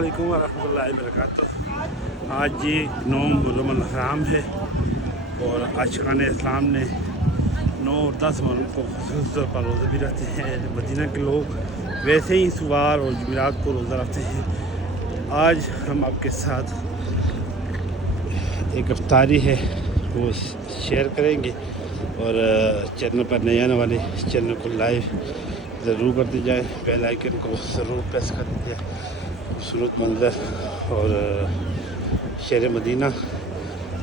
علیکم ورحمۃ اللہ وبرکاتہ۔ آج یہ 9 محرم الحرام ہے اور عاشقان اسلام نے 9 اور 10 محرم کو خصوص طور پر روزے بھی رکھتے ہیں۔ مدینہ کے لوگ ویسے ہی اتوار اور جمعرات کو روزہ رکھتے ہیں۔ آج ہم آپ کے ساتھ ایک افطاری ہے وہ شیئر کریں گے، اور چینل پر نئے آنے والے چینل کو لائک ضرور کرتے جائیں، بیل آئیکن کو ضرور پریس کر دیجیے۔ خوبصورت منظر اور شہر مدینہ،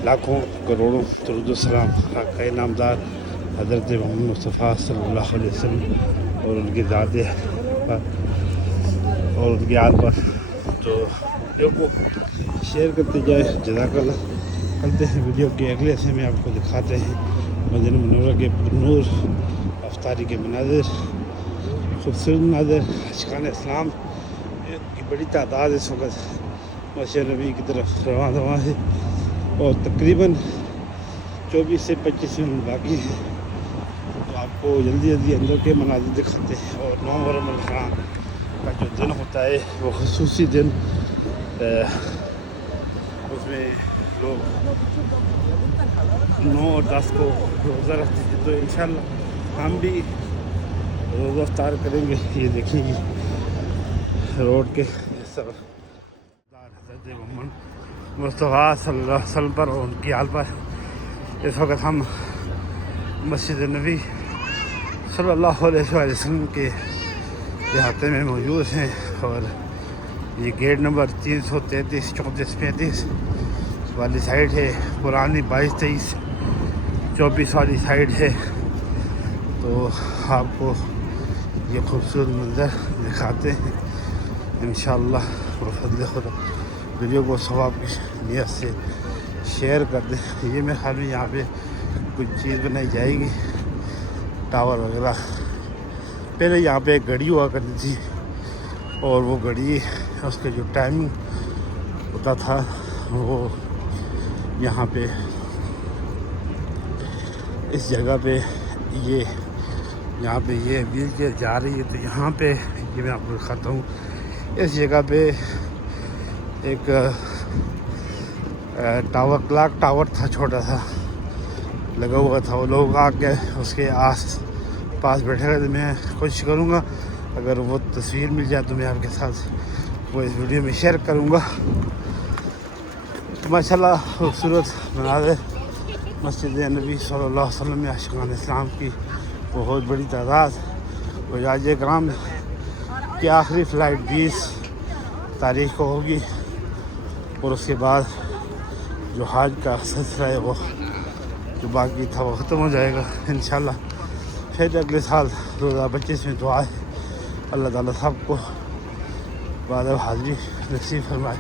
لاکھوں کروڑوں درود و سلام آقا نامدار حضرت محمد مصطفیٰ صلی اللہ علیہ وسلم اور ان کی ذات پر اور ان کی آل پر۔ تو ویڈیو کو شیئر کرتے جائیں، جزاک اللہ۔ کرتے ہیں ویڈیو کے اگلے حصے میں، آپ کو دکھاتے ہیں مدینہ منورہ کے نور افطاری کے مناظر، خوبصورت مناظر۔ عاشقان اسلام کی بڑی تعداد اس وقت مسجد نبی کی طرف رواں ہے، اور تقریباً 24 سے 25 منٹ باقی ہیں۔ تو آپ کو جلدی اندر کے مناظر دکھاتے ہیں۔ اور 9 محرم الحرام کا جو دن ہوتا ہے وہ خصوصی دن، اس میں لوگ 9 اور 10 کو روزہ رکھتے ہیں۔ تو انشاءاللہ ہم بھی روزہ افطار کریں گے۔ یہ دیکھیں گے روڈ کے اس طرف حضرت محمد مصطفیٰ صلی اللہ علیہ وسلم پر اور ان کی آل پر۔ اس وقت ہم مسجد نبی صلی اللہ علیہ وسلم کے احاطے میں موجود ہیں، اور یہ گیٹ نمبر 333 34 35 والی سائڈ ہے، پرانی 22 23 24 والی سائڈ ہے۔ تو آپ کو یہ خوبصورت منظر دکھاتے ہیں انشاءاللہ بفضل خدا۔ ویڈیو کو ثواب کی نیت سے شیئر کر دیں۔ یہ میرے خیال میں یہاں پہ کچھ چیز بنائی جائے گی، ٹاور وغیرہ۔ پہلے یہاں پہ ایک گھڑی ہوا کرتی تھی، اور وہ گھڑی اس کے جو ٹائمنگ ہوتا تھا وہ یہاں پہ اس جگہ پہ یہاں پہ یہ ویل چیئر جا رہی ہے، تو یہاں پہ یہ میں آپ کو دکھاتا ہوں۔ اس جگہ پہ ایک ٹاور، کلاک ٹاور تھا، چھوٹا سا لگا ہوا تھا۔ وہ لوگ آ کے اس کے آس پاس بیٹھے گئے تھے۔ میں کوشش کروں گا اگر وہ تصویر مل جائے تو میں آپ کے ساتھ وہ اس ویڈیو میں شیئر کروں گا۔ ماشاءاللہ خوبصورت مناظر مسجد نبی صلی اللہ علیہ وسلم میں عاشقان اسلام کی بہت بڑی تعداد۔ حجاج کرام کی آخری فلائٹ 20 تاریخ کو ہوگی، اور اس کے بعد جو حج کا سلسلہ ہے وہ جو باقی تھا وہ ختم ہو جائے گا انشاءاللہ۔ پھر اگلے سال 2025 میں دعا ہے اللہ تعالیٰ صاحب کو بعد حاضری نصیب فرمائے،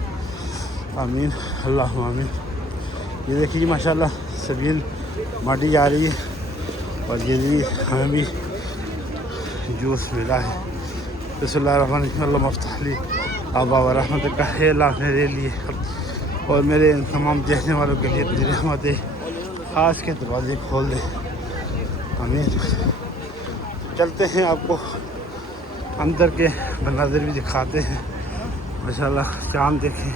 آمین اللہم آمین۔ یہ دیکھیے ماشاءاللہ سبیل ماڈی جا رہی ہے، اور یہ بھی ہمیں بھی جوس ملا ہے۔ بسم اللہ الرحمن الرحیم، اللہم افتح لی ابواب رحمتک، ہے اللہ میرے لیے اور میرے ان تمام دیکھنے والوں کے لیے اپنی رحمت خاص کے دروازے کھول دے، آمین۔ چلتے ہیں، آپ کو اندر کے مناظر بھی دکھاتے ہیں۔ ماشاءاللہ چاند دیکھیں،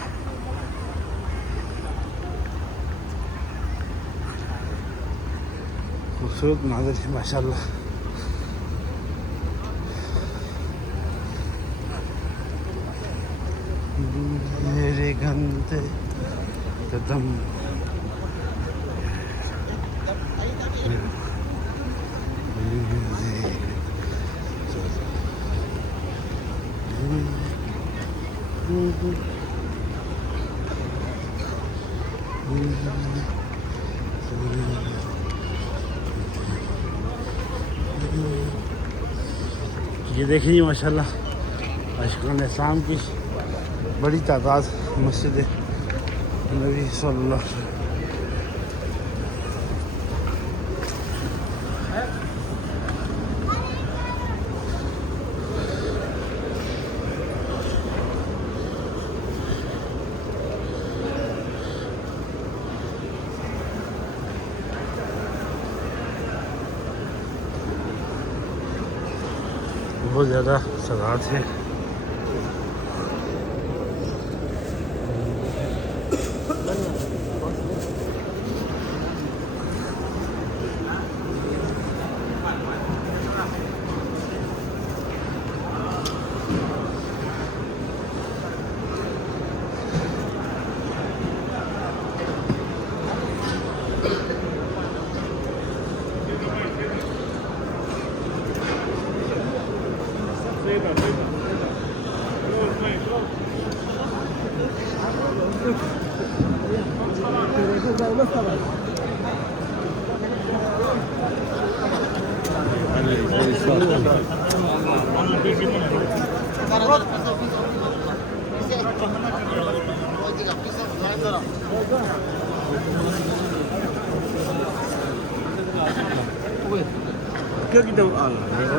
خوبصورت مناظر ہے ماشاءاللہ۔ میرے گندے قدم یہ دیکھیے ماشاءاللہ عاشقان اسلام کی بڑی تعداد مسجد نبی صلی اللہ علیہ وسلم۔ بہت زیادہ سزاد ہے۔ بہت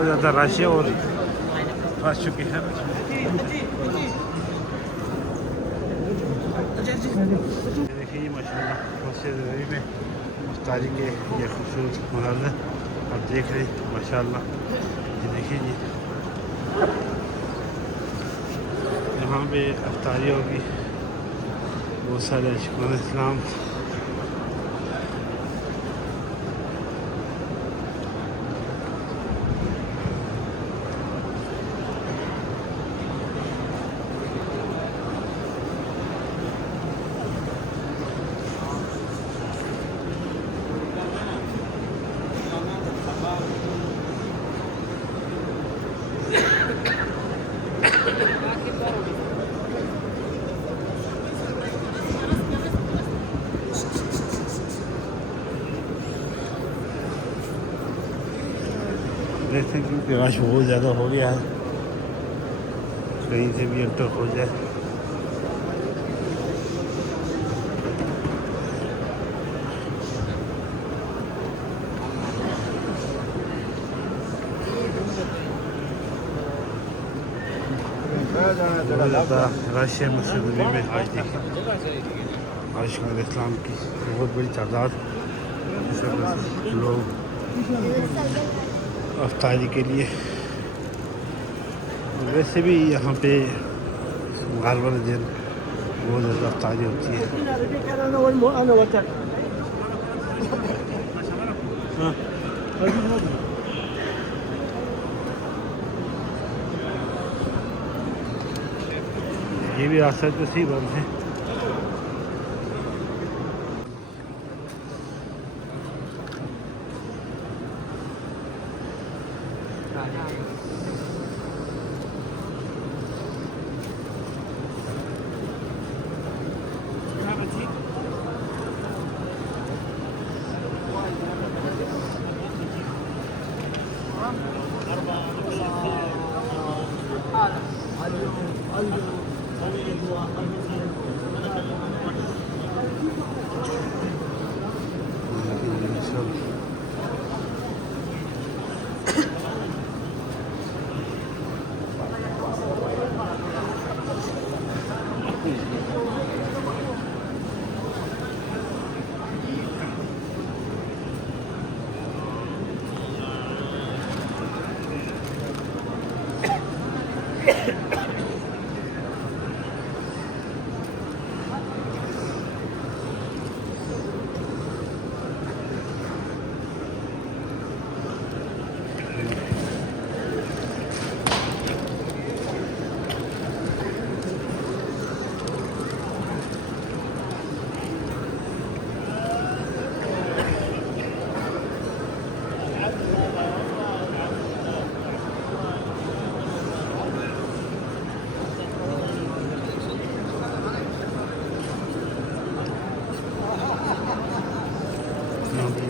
زیادہ رش ہے اور پھنس چکے ہیں. دیکھیے ماشاء اللہ مسجد نبوی میں افطاری کے یہ خوبصورت مناظر آپ دیکھ رہے ہیں ماشاء اللہ. یہ دیکھیے جی یہاں پہ افطاری ہوگی. بہت سارے عاشقان اسلام دیکھتے ہیں کیونکہ رش بہت زیادہ ہو گیا ہے. کہیں سے بھی انٹر ہو جائے. بہت زیادہ رش ہے مسجد نبوی میں. آج دیکھیں عاشقان اسلام کی بہت بڑی تعداد لوگ افطاری کے لیے. ویسے بھی یہاں پہ غار والے دن بہت زیادہ افطاری ہوتی ہے. یہ بھی راستہ تو صحیح بند ہے.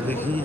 دیکھیے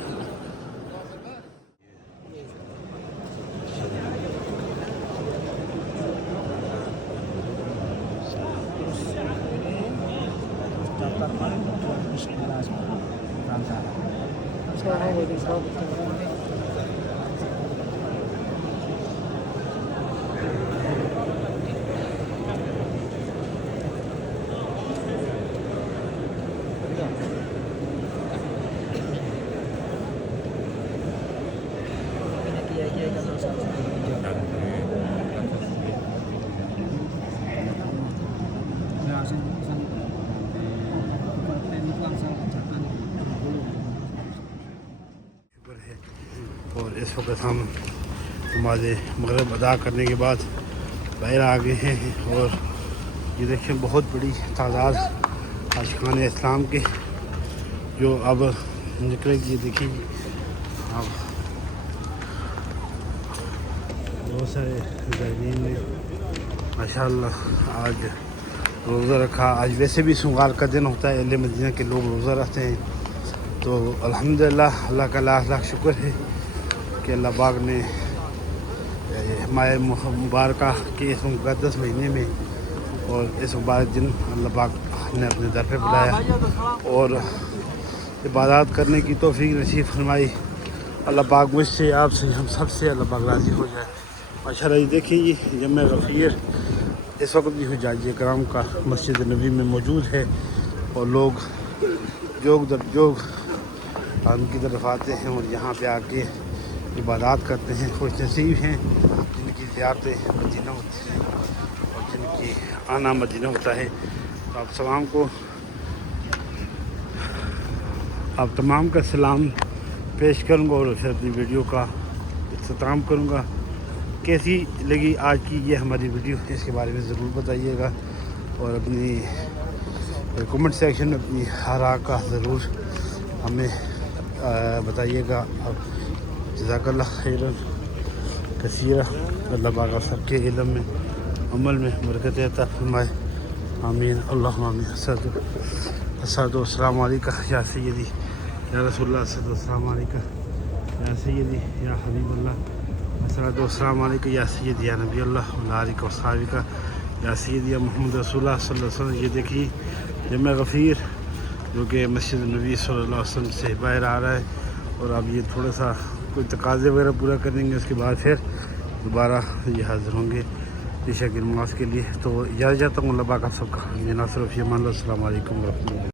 اور اس وقت ہم نماز مغرب ادا کرنے کے بعد باہر آ گئے ہیں. اور یہ دیکھیں بہت بڑی تعداد عاشقان اسلام کے جو اب نکلے گی. دیکھیں اب بہت سارے زائرین نے ماشاء اللہ آج روزہ رکھا. آج ویسے بھی سنگار کا دن ہوتا ہے, اہل مدینہ کے لوگ روزہ رکھتے ہیں. تو الحمدللہ اللہ کا لاکھ لاکھ شکر ہے کہ اللہ پاک نے ماہ مبارکہ کے اس مقدس مہینے میں اور اس مبارک دن اللہ پاک نے اپنے در پہ بلایا اور عبادات کرنے کی توفیق نصیب فرمائی. اللہ پاک مجھ سے, آپ سے, ہم سب سے اللہ پاک راضی ہو جائے. ماشاءاللہ یہ دیکھیں یہ جمع غفیر اس وقت بھی حجاج کرام کا مسجد نبی میں موجود ہے اور لوگ جوگ در جوگ ان کی طرف آتے ہیں اور یہاں پہ آ کے عبادات کرتے ہیں. خوش نصیب ہیں جن کی زیارتیں مدینہ ہوتی ہیں اور جن کی آنا مدینہ ہوتا ہے. آپ تمام کا سلام پیش کروں گا اور پھر اپنی ویڈیو کا اختتام کروں گا. کیسی لگی آج کی یہ ہماری ویڈیو, اس کے بارے میں ضرور بتائیے گا اور اپنی کمنٹ سیکشن میں اپنی آراء کا ضرور ہمیں بتائیے گا. جزاک اللہ خیرا کثیرہ. اللہ پاک آپ سب کے علم میں عمل میں برکت عطا فرمائے. آمین اللہم آمین. الصلاۃ والسلام علیکہ یا سیدی یا رسول اللہ. الصلاۃ والسلام علیکہ یا سیدی یا حبیب اللہ. الصلاۃ والسلام علیکہ یا سیدی یا نبی اللہ وعلی آلہ وصحبہ یا سیدی یا محمد رسول اللہ صلی اللہ علیہ وسلم. یہ دیکھیے جمع غفیر جو کہ مسجد نبی صلی اللہ علیہ وسلم سے باہر آ رہا ہے اور اب یہ تھوڑا سا کوئی تقاضے وغیرہ پورا کریں گے, اس کے بعد پھر دوبارہ یہ حاضر ہوں گے عشاء کی نماز کے لیے. تو اجازت چاہتا ہوں. اللہ پاک آپ سب کا ناصر و فی امان اللہ. السلام علیکم ورحمۃ اللہ.